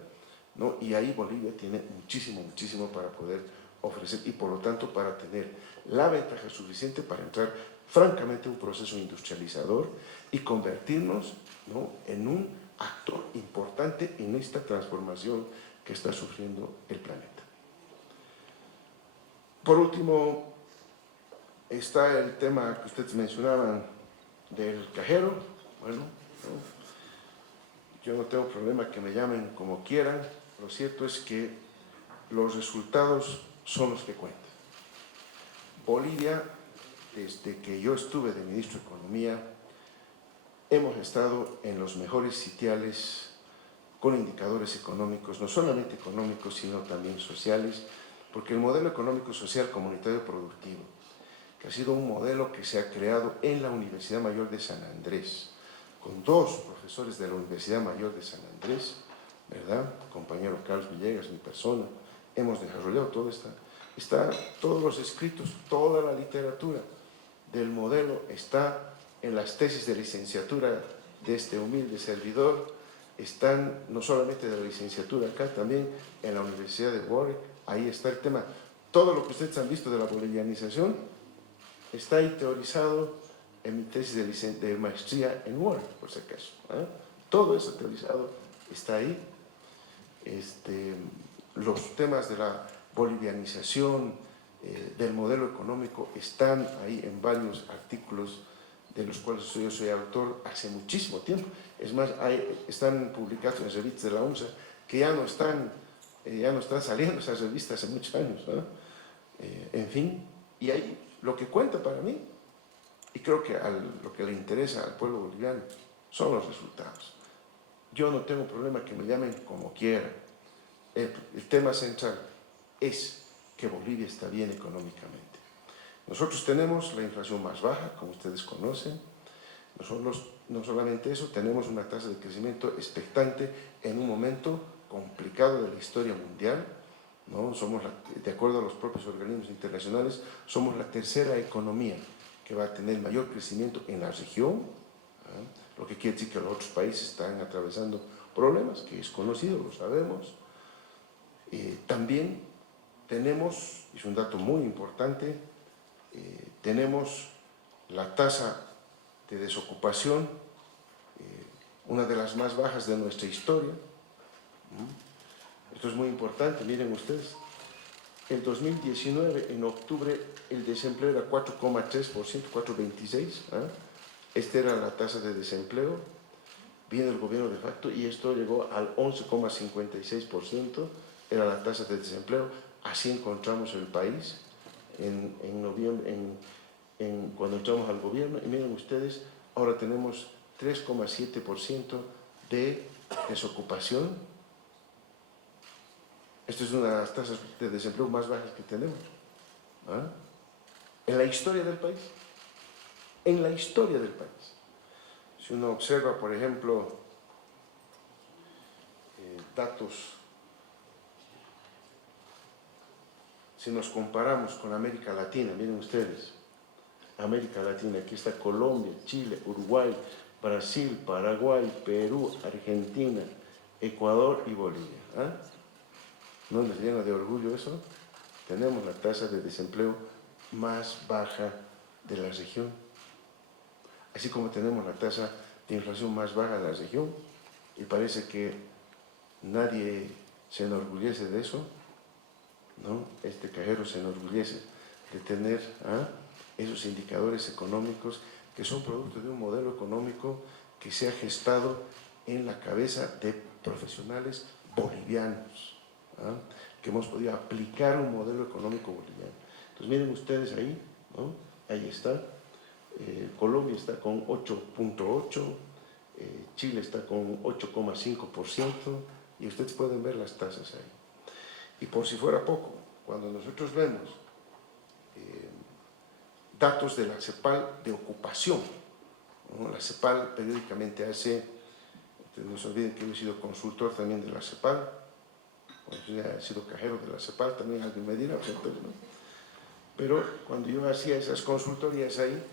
¿no? Y ahí Bolivia tiene muchísimo, muchísimo para poder ofrecer, y por lo tanto para tener la ventaja suficiente para entrar francamente en un proceso industrializador y convertirnos, ¿no?, en un actor importante en esta transformación que está sufriendo el planeta. Por último, está el tema que ustedes mencionaban del cajero. Bueno, ¿no?, yo no tengo problema que me llamen como quieran. Lo cierto es que los resultados son los que cuentan. Bolivia, desde que yo estuve de ministro de Economía, hemos estado en los mejores sitiales con indicadores económicos, no solamente económicos, sino también sociales, porque el modelo económico, social, comunitario, productivo, que ha sido un modelo que se ha creado en la Universidad Mayor de San Andrés, con dos profesores de la Universidad Mayor de San Andrés, ¿verdad?, compañero Carlos Villegas, mi persona, hemos desarrollado todo está todos los escritos, toda la literatura del modelo está en las tesis de licenciatura de este humilde servidor, están no solamente de la licenciatura acá, también en la Universidad de Warwick. Ahí está el tema. Todo lo que ustedes han visto de la bolivianización está ahí teorizado en mi tesis de maestría en Warwick, por si acaso, ¿eh? Todo eso teorizado está ahí. Los temas de la bolivianización, del modelo económico, están ahí en varios artículos de los cuales yo soy autor hace muchísimo tiempo. Es más, están publicados en revistas de la UNSA que ya no están saliendo esas revistas hace muchos años, ¿no? En fin, y ahí lo que cuenta para mí, y creo que lo que le interesa al pueblo boliviano, son los resultados. Yo no tengo problema que me llamen como quieran. El tema central es que Bolivia está bien económicamente. Nosotros tenemos la inflación más baja, como ustedes conocen. No solamente eso, tenemos una tasa de crecimiento expectante en un momento complicado de la historia mundial, ¿no? De acuerdo a los propios organismos internacionales, somos la tercera economía que va a tener mayor crecimiento en la región, ¿eh? Lo que quiere decir que los otros países están atravesando problemas, que es conocido, lo sabemos. También tenemos, es un dato muy importante, tenemos la tasa de desocupación, una de las más bajas de nuestra historia. Esto es muy importante, miren ustedes. En 2019, en octubre, el desempleo era 4,3%, 4,26%. Esta era la tasa de desempleo. Viene el gobierno de facto y esto llegó al 11,56%, era la tasa de desempleo. Así encontramos el país en noviembre, cuando entramos al gobierno, y miren ustedes, ahora tenemos 3,7% de desocupación. Esto es una de las tasas de desempleo más bajas que tenemos, ¿ah?, en la historia del país. En la historia del país. Si uno observa, por ejemplo, datos, si nos comparamos con América Latina, miren ustedes, América Latina. Aquí está Colombia, Chile, Uruguay, Brasil, Paraguay, Perú, Argentina, Ecuador y Bolivia. ¿Ah? ¿No les llena de orgullo eso? Tenemos la tasa de desempleo más baja de la región, así como tenemos la tasa de inflación más baja de la región, y parece que nadie se enorgullece de eso, ¿no? Este cajero se enorgullece de tener esos indicadores económicos que son producto de un modelo económico que se ha gestado en la cabeza de profesionales bolivianos, que hemos podido aplicar un modelo económico boliviano. Entonces miren ustedes ahí, ¿no? Ahí está, Colombia está con 8.8%, Chile está con 8,5%, y ustedes pueden ver las tasas ahí. Y por si fuera poco, cuando nosotros vemos datos de la CEPAL de ocupación, ¿no? La CEPAL periódicamente hace, no se olviden que yo he sido consultor también de la CEPAL, yo ya he sido cajero de la CEPAL, también alguien me dirá, ¿no? Pero cuando yo hacía esas consultorías ahí,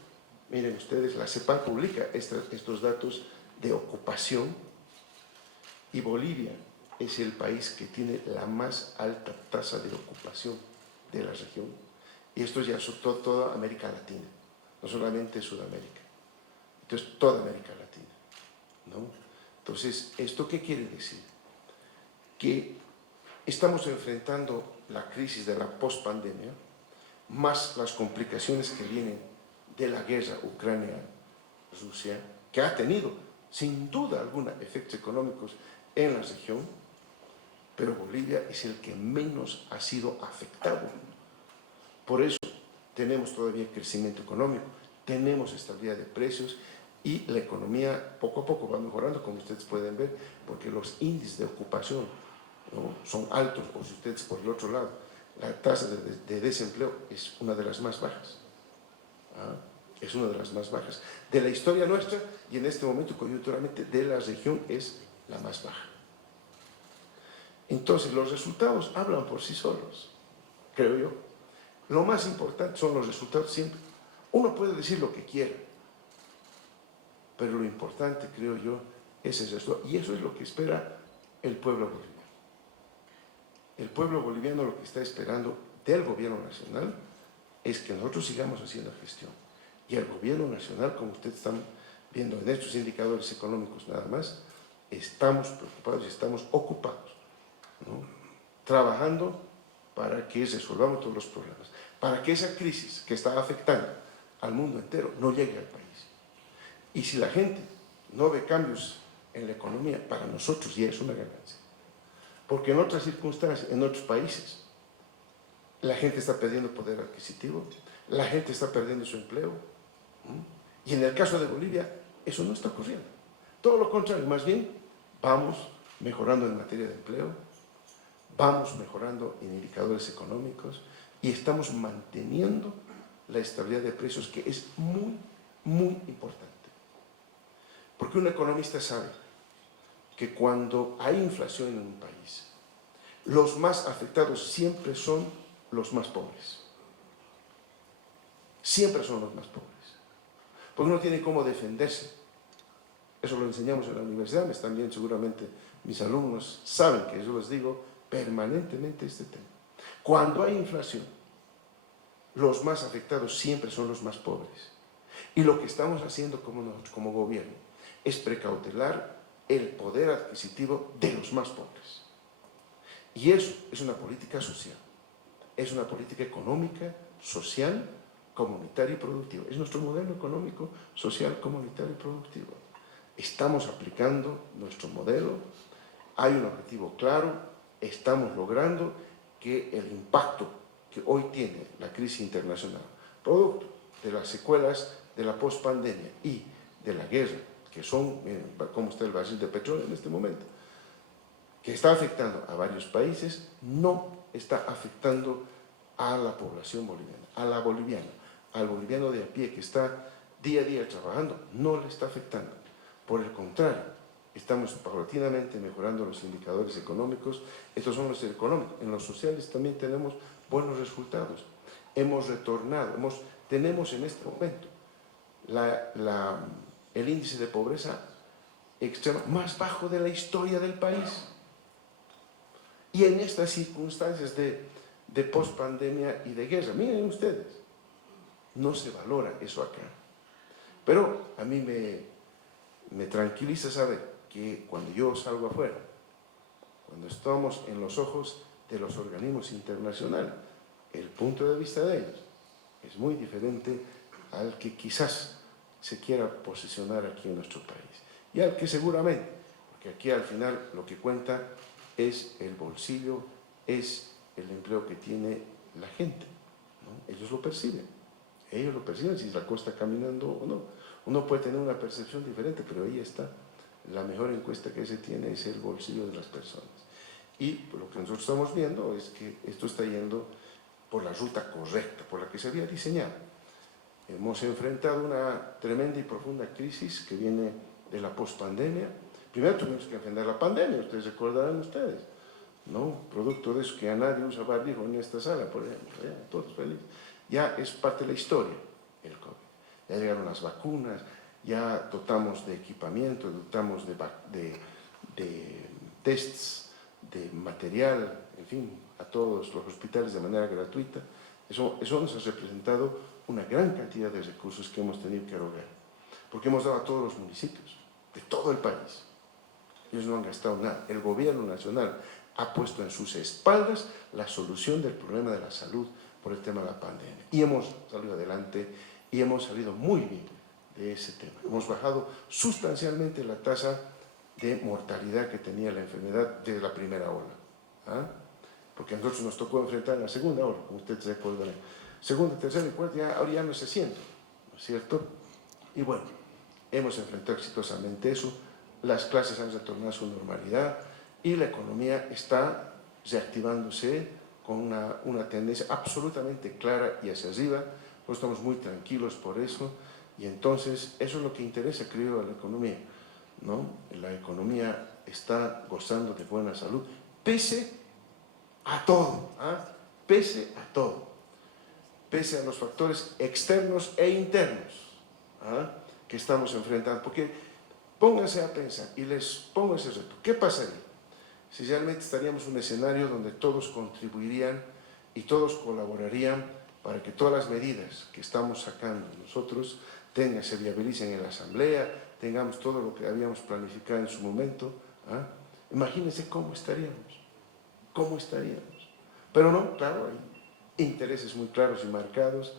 miren ustedes, la CEPAL publica estos datos de ocupación, y Bolivia es el país que tiene la más alta tasa de ocupación de la región. Y esto ya es toda América Latina, no solamente Sudamérica. Entonces, toda América Latina, ¿no? Entonces, ¿esto qué quiere decir? Que estamos enfrentando la crisis de la pospandemia, más las complicaciones que vienen de la guerra Ucrania-Rusia, que ha tenido, sin duda alguna, efectos económicos en la región, pero Bolivia es el que menos ha sido afectado. Por eso tenemos todavía crecimiento económico, tenemos estabilidad de precios, y la economía poco a poco va mejorando, como ustedes pueden ver, porque los índices de ocupación, ¿no? Son altos, o si ustedes por el otro lado, la tasa de desempleo es una de las más bajas. Es una de las más bajas de la historia nuestra, y en este momento coyunturalmente de la región es la más baja. Entonces los resultados hablan por sí solos, creo yo. Lo más importante son los resultados siempre. Uno puede decir lo que quiera, pero lo importante, creo yo, es el resultado, y eso es lo que espera el pueblo boliviano. El pueblo boliviano lo que está esperando del gobierno nacional es que nosotros sigamos haciendo gestión, y el gobierno nacional, como ustedes están viendo en estos indicadores económicos nada más, estamos preocupados y estamos ocupados, ¿no? Trabajando para que resolvamos todos los problemas, para que esa crisis que está afectando al mundo entero no llegue al país. Y si la gente no ve cambios en la economía, para nosotros ya es una ganancia. Porque en otras circunstancias, en otros países, la gente está perdiendo poder adquisitivo, la gente está perdiendo su empleo, y en el caso de Bolivia, eso no está ocurriendo. Todo lo contrario, más bien, vamos mejorando en materia de empleo, vamos mejorando en indicadores económicos, y estamos manteniendo la estabilidad de precios, que es muy, muy importante. Porque un economista sabe que cuando hay inflación en un país, los más afectados siempre son los más pobres. Siempre son los más pobres. Porque no tienen cómo defenderse. Eso lo enseñamos en la universidad, también seguramente mis alumnos saben que yo les digo permanentemente este tema. Cuando hay inflación, los más afectados siempre son los más pobres. Y lo que estamos haciendo como gobierno es precautelar el poder adquisitivo de los más pobres. Y eso es una política social, es una política económica, social, comunitaria y productiva. Es nuestro modelo económico, social, comunitario y productivo. Estamos aplicando nuestro modelo, hay un objetivo claro, estamos logrando que el impacto que hoy tiene la crisis internacional, producto de las secuelas de la pospandemia y de la guerra, que son, miren, cómo está el barril de petróleo en este momento, que está afectando a varios países, no está afectando a la población boliviana, a la boliviana, al boliviano de a pie que está día a día trabajando, no le está afectando. Por el contrario, estamos paulatinamente mejorando los indicadores económicos. Estos son los económicos. En los sociales también tenemos buenos resultados. hemos retornado, tenemos en este momento el índice de pobreza extrema más bajo de la historia del país. Y en estas circunstancias de post-pandemia y de guerra, miren ustedes, no se valora eso acá. Pero a mí me tranquiliza saber que cuando yo salgo afuera, cuando estamos en los ojos de los organismos internacionales, el punto de vista de ellos es muy diferente al que quizás se quiera posicionar aquí en nuestro país. Y al que seguramente, porque aquí al final lo que cuenta es el bolsillo, es el empleo que tiene la gente, ¿no? Ellos lo perciben si la cosa está caminando o no. Uno puede tener una percepción diferente, pero ahí está. La mejor encuesta que se tiene es el bolsillo de las personas. Y lo que nosotros estamos viendo es que esto está yendo por la ruta correcta, por la que se había diseñado. Hemos enfrentado una tremenda y profunda crisis que viene de la pospandemia. Primero tuvimos que enfrentar la pandemia, ustedes recordarán ¿no? Producto de eso que ya nadie usa barbijo en esta sala, por ejemplo, ya, todos felices. Ya es parte de la historia el COVID. Ya llegaron las vacunas, ya dotamos de equipamiento, dotamos de tests, de material, en fin, a todos los hospitales de manera gratuita. Eso nos ha representado una gran cantidad de recursos que hemos tenido que erogar, porque hemos dado a todos los municipios, de todo el país. Ellos no han gastado nada. El gobierno nacional ha puesto en sus espaldas la solución del problema de la salud por el tema de la pandemia. Y hemos salido adelante y hemos salido muy bien de ese tema. Hemos bajado sustancialmente la tasa de mortalidad que tenía la enfermedad desde la primera ola. ¿Ah? Porque a nosotros nos tocó enfrentar la segunda ola, como ustedes recordarán. Segunda, tercera y cuarta, ahora ya no se siente, ¿no es cierto? Y bueno, hemos enfrentado exitosamente eso, las clases han retornado a su normalidad y la economía está reactivándose con una tendencia absolutamente clara y hacia arriba. Nosotros estamos muy tranquilos por eso y entonces eso es lo que interesa, creo, a la economía, ¿no? La economía está gozando de buena salud, pese a todo, ¿ah? Pese a todo, pese a los factores externos e internos, ¿ah? Que estamos enfrentando. Porque pónganse a pensar y les pongo ese reto, ¿qué pasaría si realmente estaríamos en un escenario donde todos contribuirían y todos colaborarían para que todas las medidas que estamos sacando nosotros se viabilicen en la Asamblea, tengamos todo lo que habíamos planificado en su momento? ¿Ah? Imagínense cómo estaríamos. Pero no, claro, hay intereses muy claros y marcados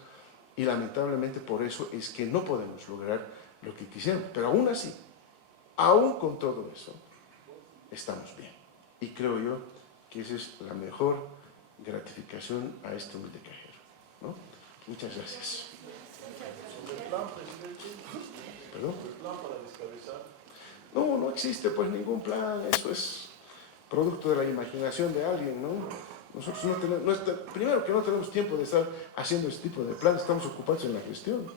y lamentablemente por eso es que no podemos lograr lo que quisiéramos. Pero aún así, aún con todo eso, estamos bien. Y creo yo que esa es la mejor gratificación a este humilde cajero, ¿no? Muchas gracias. ¿El plan, presidente? ¿Perdón? ¿El plan para descabezar? No existe pues ningún plan, eso es producto de la imaginación de alguien, ¿no? Nosotros no tenemos, primero que no tenemos tiempo de estar haciendo este tipo de planes, estamos ocupados en la gestión.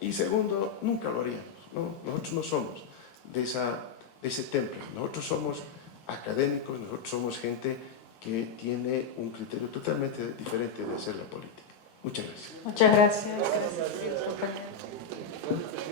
Y segundo, nunca lo haríamos, ¿no? Nosotros no somos de ese temple, nosotros somos académicos, nosotros somos gente que tiene un criterio totalmente diferente de hacer la política. Muchas gracias. Muchas gracias. Gracias, compañero.